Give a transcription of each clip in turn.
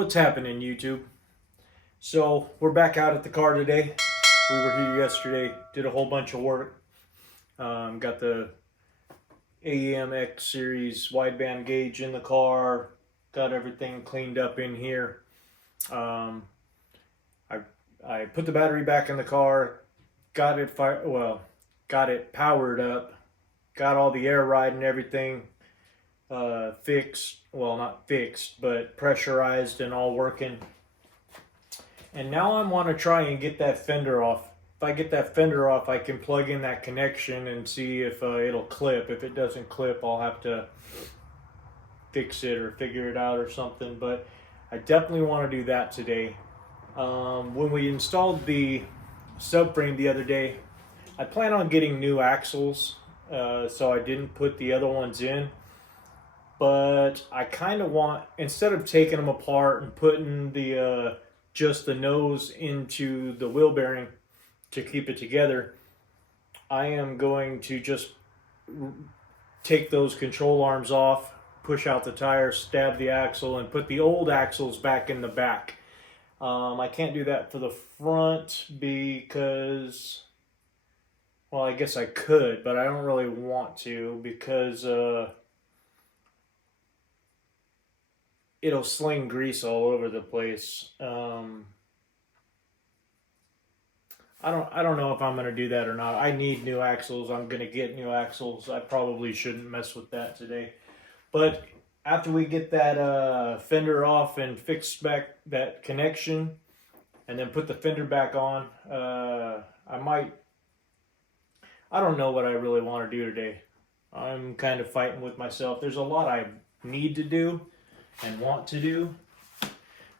What's happening, YouTube? So we're back out at the car today. We were here yesterday, did a whole bunch of work. Got the AEMX series wideband gauge in the car. Got everything cleaned up in here. Um, I I put the battery back in the car. Got it powered up. Got all the air ride and everything fixed. Well, not fixed, but pressurized and all working. And now I want to try and get that fender off. If I get that fender off, I can plug in that connection and see if it'll clip. If it doesn't clip, I'll have to fix it or figure it out or something. But I definitely want to do that today. When we installed the subframe the other day, I plan on getting new axles, so I didn't put the other ones in. But I kind of want, instead of taking them apart and putting the just the nose into the wheel bearing to keep it together, I am going to just take those control arms off, push out the tire, stab the axle, and put the old axles back in the back. I can't do that for the front because, well, I guess I could, but I don't really want to because it'll sling grease all over the place. I don't know if I'm gonna do that or not. I need new axles. I'm gonna get new axles. I probably shouldn't mess with that today. But after we get that fender off and fix back that connection, and then put the fender back on, I don't know what I really want to do today. I'm kind of fighting with myself. There's a lot I need to do and want to do,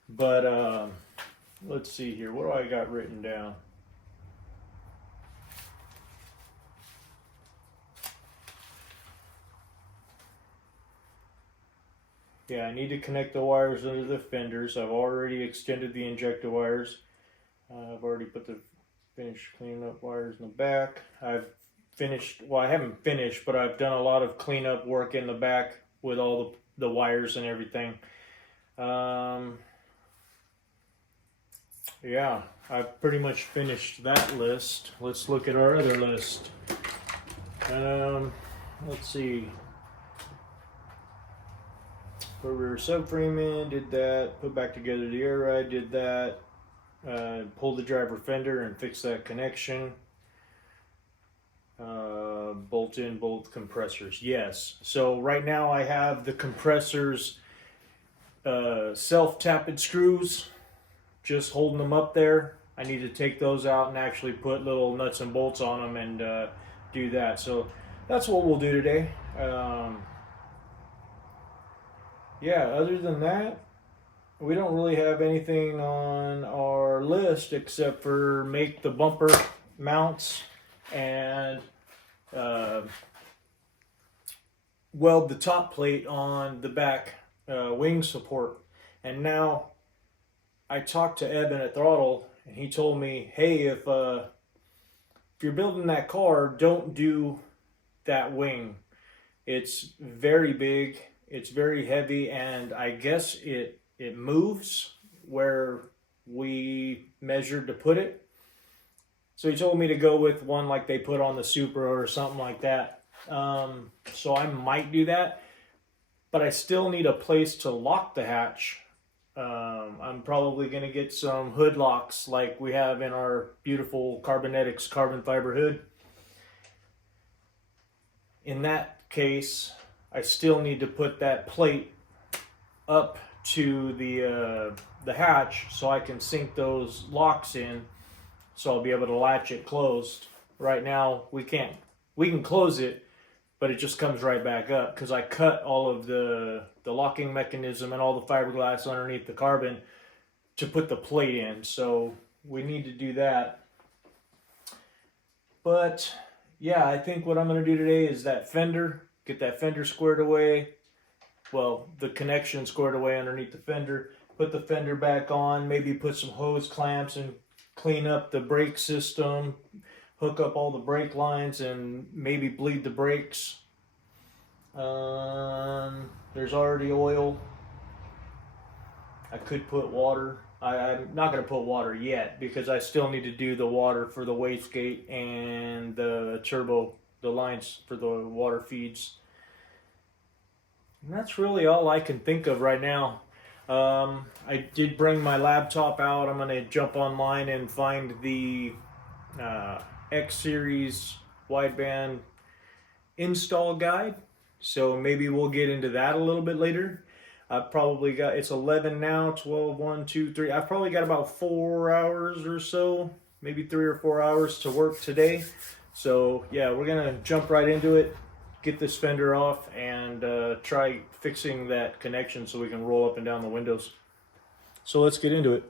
but let's see here. What do I got written down? Yeah, I need to connect the wires under the fenders. I've already extended the injector wires. I've already put the finished cleaning up wires in the back. I've finished, well, I haven't finished, but I've done a lot of cleanup work in the back with all the wires and everything. Yeah, I've pretty much finished that list. Let's look at our other list. Let's see. Put rear subframe in, did that. Put back together the air ride, did that. Pulled the driver fender and fixed that connection. Bolt in both compressors. Yes. So right now I have the compressors self-tappet screws, just holding them up there. I need to take those out and actually put little nuts and bolts on them and do that. So that's what we'll do today. Yeah, other than that, we don't really have anything on our list except for make the bumper mounts and weld the top plate on the back wing support. And now I talked to Evan at Throttle, and he told me, hey, if you're building that car, don't do that wing. It's very big, it's very heavy, and I guess it moves where we measured to put it. So he told me to go with one like they put on the Supra or something like that. So I might do that, but I still need a place to lock the hatch. I'm probably going to get some hood locks like we have in our beautiful Carbonetics carbon fiber hood. In that case, I still need to put that plate up to the hatch so I can sink those locks in, so I'll be able to latch it closed. Right now we can't. We can close it, but it just comes right back up because I cut all of the locking mechanism and all the fiberglass underneath the carbon to put the plate in. So we need to do that. But yeah, I think what I'm going to do today is that fender, get that fender squared away. Well, the connection squared away underneath the fender. Put the fender back on, maybe put some hose clamps and clean up the brake system, hook up all the brake lines and maybe bleed the brakes. There's already oil I could put water. I'm not going to put water yet because I still need to do the water for the wastegate and the turbo, the lines for the water feeds. And that's really all I can think of right now. I did bring my laptop out. I'm going to jump online and find the X Series wideband install guide. So maybe we'll get into that a little bit later. I've probably got, it's 11 now, 12, 1, 2, 3. I've probably got about 4 hours or so, maybe 3 or 4 hours to work today. So yeah, we're gonna jump right into it, get this fender off, and try fixing that connection so we can roll up and down the windows. So let's get into it.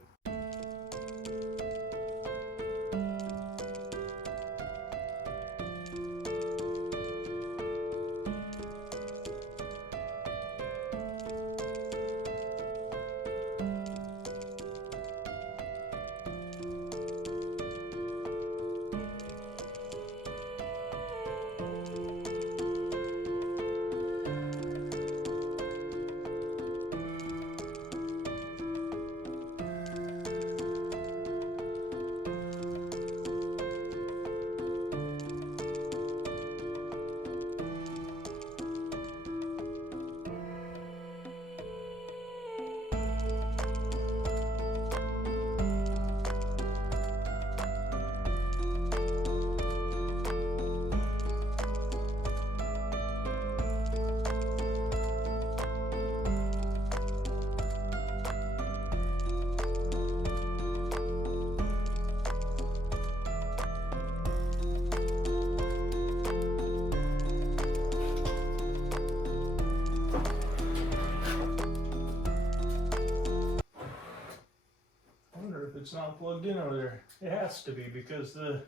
It's not plugged in over there. It has to be because the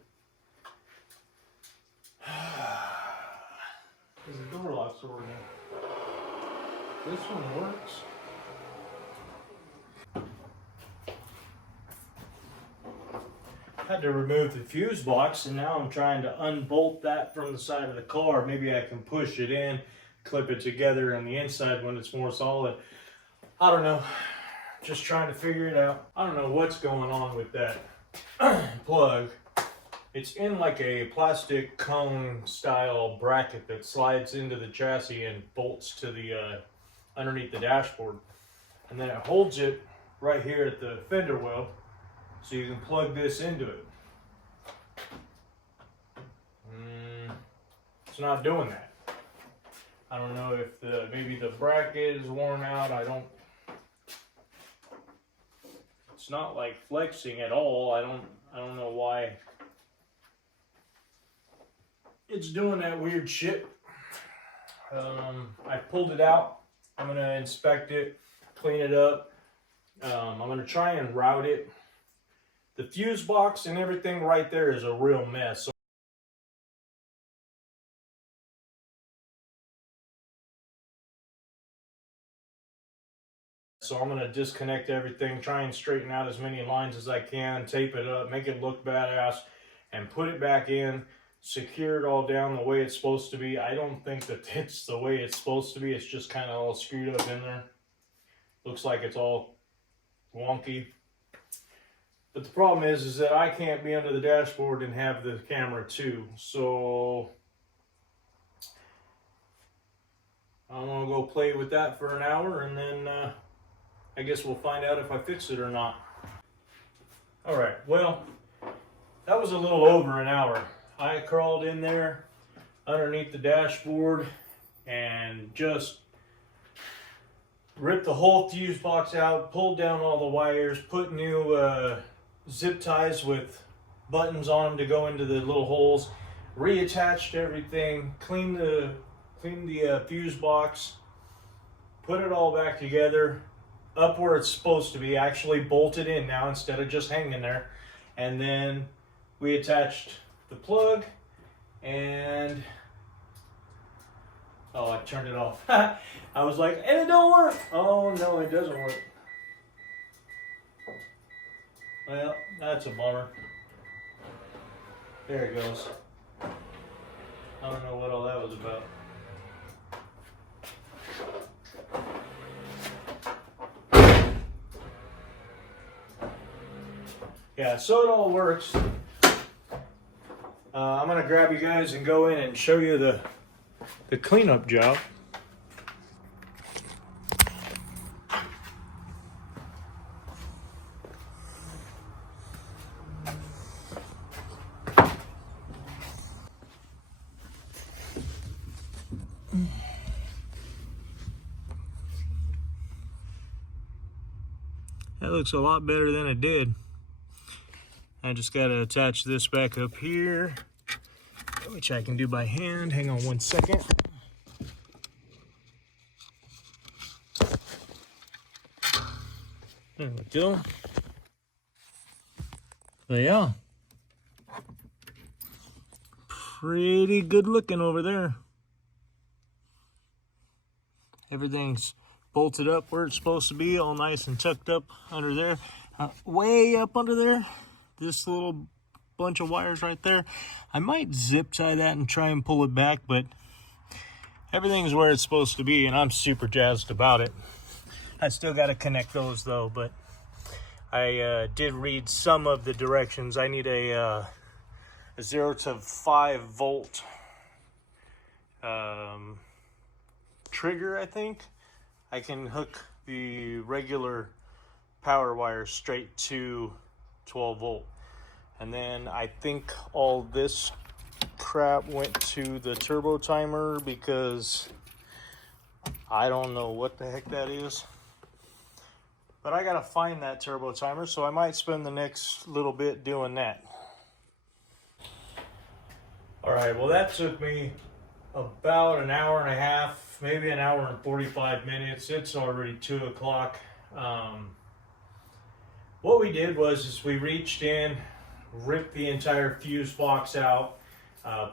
door locks are working. This one works. Had to remove the fuse box, and now I'm trying to unbolt that from the side of the car. Maybe I can push it in, clip it together on the inside when it's more solid. I don't know. Just trying to figure it out. I don't know what's going on with that plug. It's in like a plastic cone style bracket that slides into the chassis and bolts to the underneath the dashboard. And then it holds it right here at the fender well so you can plug this into it. It's not doing that. I don't know if maybe the bracket is worn out. It's not like flexing at all. I don't know why it's doing that weird shit. I pulled it out. I'm gonna inspect it, clean it up. I'm gonna try and route it. The fuse box and everything right there is a real mess. So I'm gonna disconnect everything, try and straighten out as many lines as I can, tape it up, make it look badass, and put it back in, secure it all down the way it's supposed to be. I don't think that it's the way it's supposed to be. It's just kind of all screwed up in there. Looks like it's all wonky. But the problem is that I can't be under the dashboard and have the camera too. So I'm gonna go play with that for an hour, and then I guess we'll find out if I fix it or not. All right, well, that was a little over an hour. I crawled in there underneath the dashboard and just ripped the whole fuse box out, pulled down all the wires, put new zip ties with buttons on them to go into the little holes, reattached everything, cleaned the fuse box, put it all back together, up where it's supposed to be, actually bolted in now instead of just hanging there. And then we attached the plug and oh, I turned it off. I was like, and it don't work. Oh no, it doesn't work. Well, that's a bummer. There it goes. I don't know what all that was about. Yeah, so it all works. I'm gonna grab you guys and go in and show you the cleanup job. That looks a lot better than it did. I just got to attach this back up here, which I can do by hand. Hang on one second. There we go. So yeah, pretty good looking over there. Everything's bolted up where it's supposed to be, all nice and tucked up under there. Way up under there, this little bunch of wires right there, I might zip tie that and try and pull it back, but everything's where it's supposed to be and I'm super jazzed about it. I still got to connect those though, but I did read some of the directions. I need a 0 to 5 volt trigger, I think. I can hook the regular power wire straight to 12 volt. And then I think all this crap went to the turbo timer because I don't know what the heck that is. But I gotta find that turbo timer, so I might spend the next little bit doing that. All right, well that took me about an hour and a half, maybe an hour and 45 minutes. It's already 2 o'clock. What we did was we reached in, ripped the entire fuse box out,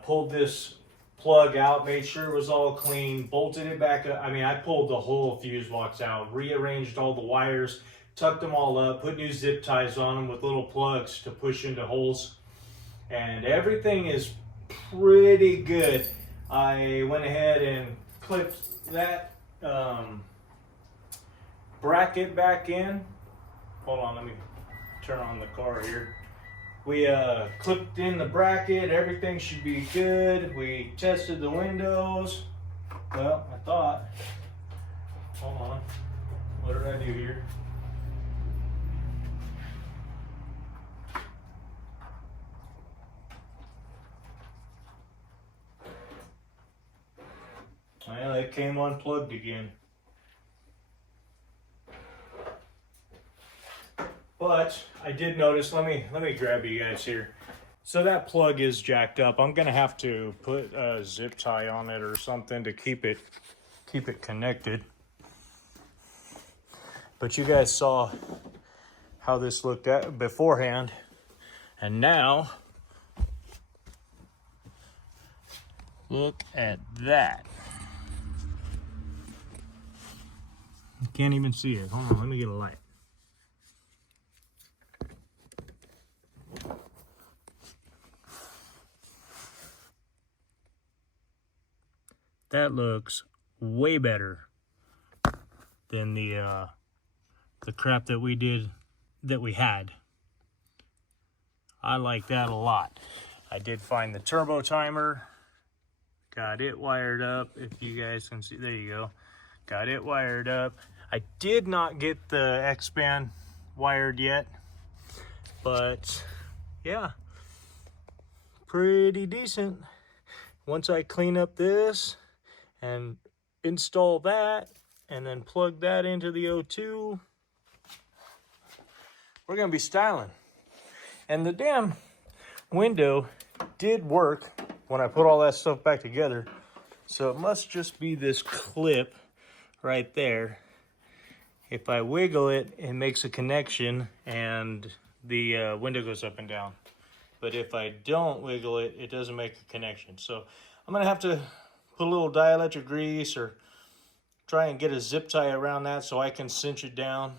pulled this plug out, made sure it was all clean, bolted it back up. I mean, I pulled the whole fuse box out, rearranged all the wires, tucked them all up, put new zip ties on them with little plugs to push into holes, and everything is pretty good. I went ahead and clipped that bracket back in. Hold on, let me turn on the car here. We clipped in the bracket, everything should be good. We tested the windows. Well, I thought, hold on, what did I do here? Well, it came unplugged again. But I did notice, let me grab you guys here. So that plug is jacked up. I'm gonna have to put a zip tie on it or something to keep it connected. But you guys saw how this looked at beforehand, and now look at that. You can't even see it. Hold on, let me get a light. That looks way better than the crap that we had. I like that a lot. I did find the turbo timer, got it wired up. If you guys can see, there you go. Got it wired up. I did not get the X-band wired yet, but yeah, pretty decent. Once I clean up this and install that and then plug that into the O2, we're gonna be styling. And the damn window did work when I put all that stuff back together, so it must just be this clip right there. If I wiggle it, it makes a connection and the window goes up and down. But if I don't wiggle it, it doesn't make a connection. So I'm gonna have to put a little dielectric grease or try and get a zip tie around that so I can cinch it down.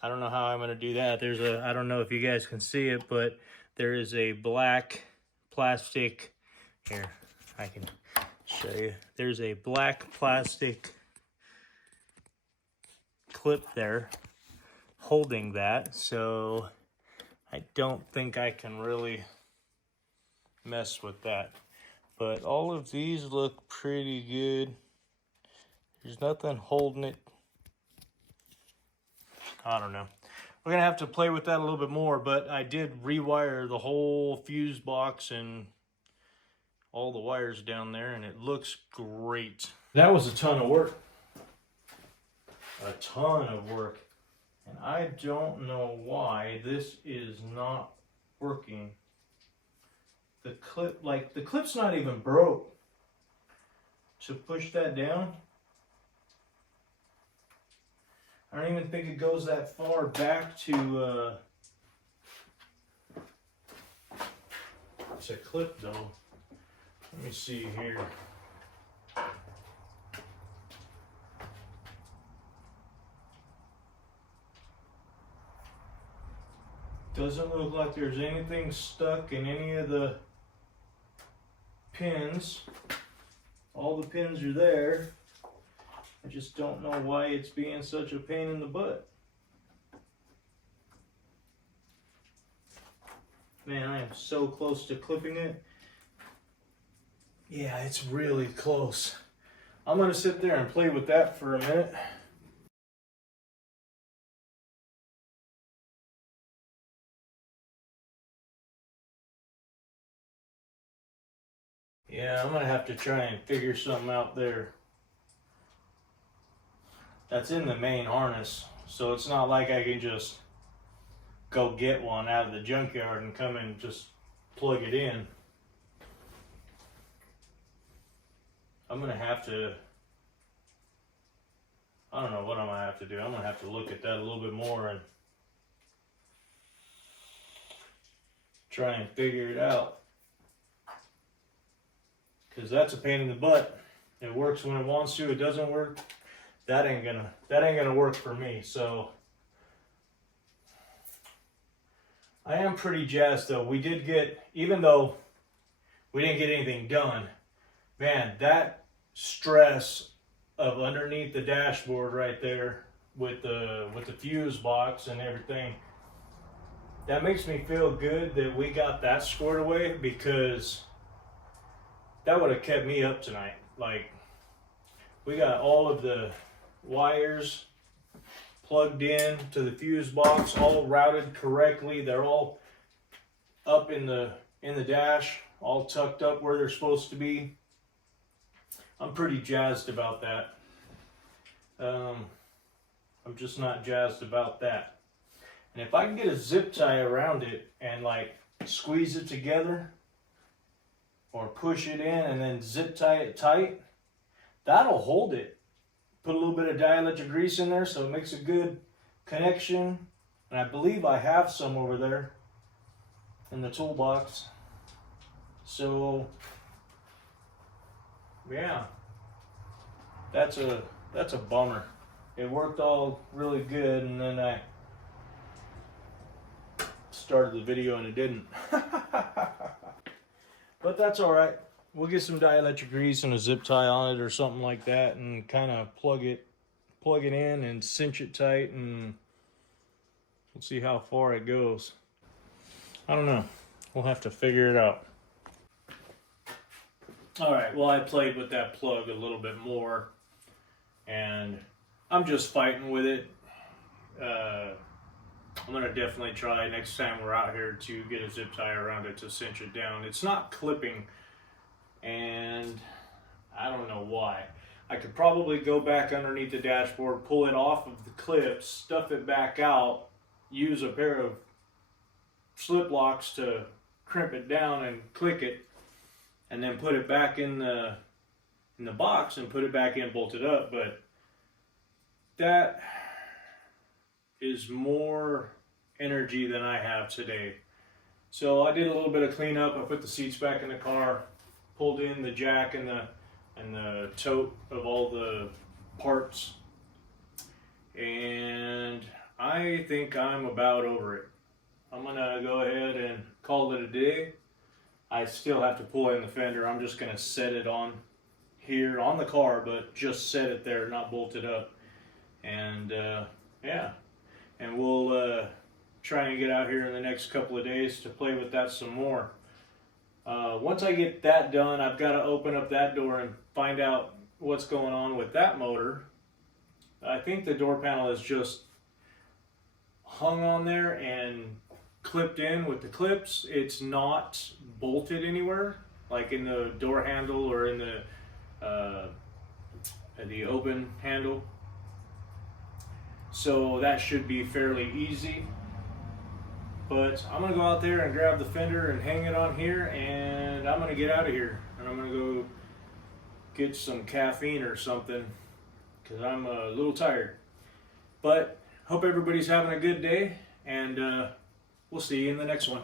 I don't know how I'm gonna do that. I don't know if you guys can see it, but there is a black plastic, here, I can show you. There's a black plastic clip there holding that. So I don't think I can really mess with that. But all of these look pretty good. There's nothing holding it. I don't know. We're gonna have to play with that a little bit more, but I did rewire the whole fuse box and all the wires down there, and it looks great. That was a ton of work. A ton of work. And I don't know why this is not working. The clip's not even broke. To push that down, I don't even think it goes that far back to, it's a clip though. Let me see here. Doesn't look like there's anything stuck in any of the pins. All the pins are there. I just don't know why it's being such a pain in the butt. Man, I am so close to clipping it. Yeah, it's really close. I'm gonna sit there and play with that for a minute. Yeah, I'm gonna have to try and figure something out there. That's in the main harness, so it's not like I can just go get one out of the junkyard and come and just plug it in. I'm gonna have to, I don't know what I'm gonna have to do. I'm gonna have to look at that a little bit more and try and figure it out. Because that's a pain in the butt. It works when it wants to, it doesn't work. That ain't gonna work for me. So I am pretty jazzed though. We did get, even though we didn't get anything done, man, that stress of underneath the dashboard right there with the fuse box and everything, that makes me feel good that we got that squared away, because that would have kept me up tonight. Like, we got all of the wires plugged in to the fuse box, all routed correctly. They're all up in the dash, all tucked up where they're supposed to be. I'm pretty jazzed about that. I'm just not jazzed about that. And if I can get a zip tie around it and like squeeze it together, or push it in and then zip tie it tight, that'll hold it. Put a little bit of dielectric grease in there so it makes a good connection. And I believe I have some over there in the toolbox. So yeah, that's a bummer. It worked all really good, and then I started the video and it didn't. But that's all right. We'll get some dielectric grease and a zip tie on it or something like that, and kind of plug it in and cinch it tight, and we'll see how far it goes. I don't know. We'll have to figure it out. All right. Well, I played with that plug a little bit more, and I'm just fighting with it. I'm going to definitely try next time we're out here to get a zip tie around it to cinch it down. It's not clipping, and I don't know why. I could probably go back underneath the dashboard, pull it off of the clips, stuff it back out, use a pair of slip locks to crimp it down and click it, and then put it back in the box and put it back in bolted up. But that is more energy than I have today. So I did a little bit of cleanup. I put the seats back in the car, pulled in the jack and the tote of all the parts, and I think I'm about over it. I'm gonna go ahead and call it a day. I still have to pull in the fender. I'm just gonna set it on here on the car, but just set it there, not bolt it up. And yeah, and we'll try and get out here in the next couple of days to play with that some more. Once I get that done, I've got to open up that door and find out what's going on with that motor. I think the door panel is just hung on there and clipped in with the clips. It's not bolted anywhere, like in the door handle or in the open handle. So that should be fairly easy. But I'm gonna go out there and grab the fender and hang it on here, and I'm gonna get out of here. And I'm gonna go get some caffeine or something, because I'm a little tired. But hope everybody's having a good day, and we'll see you in the next one.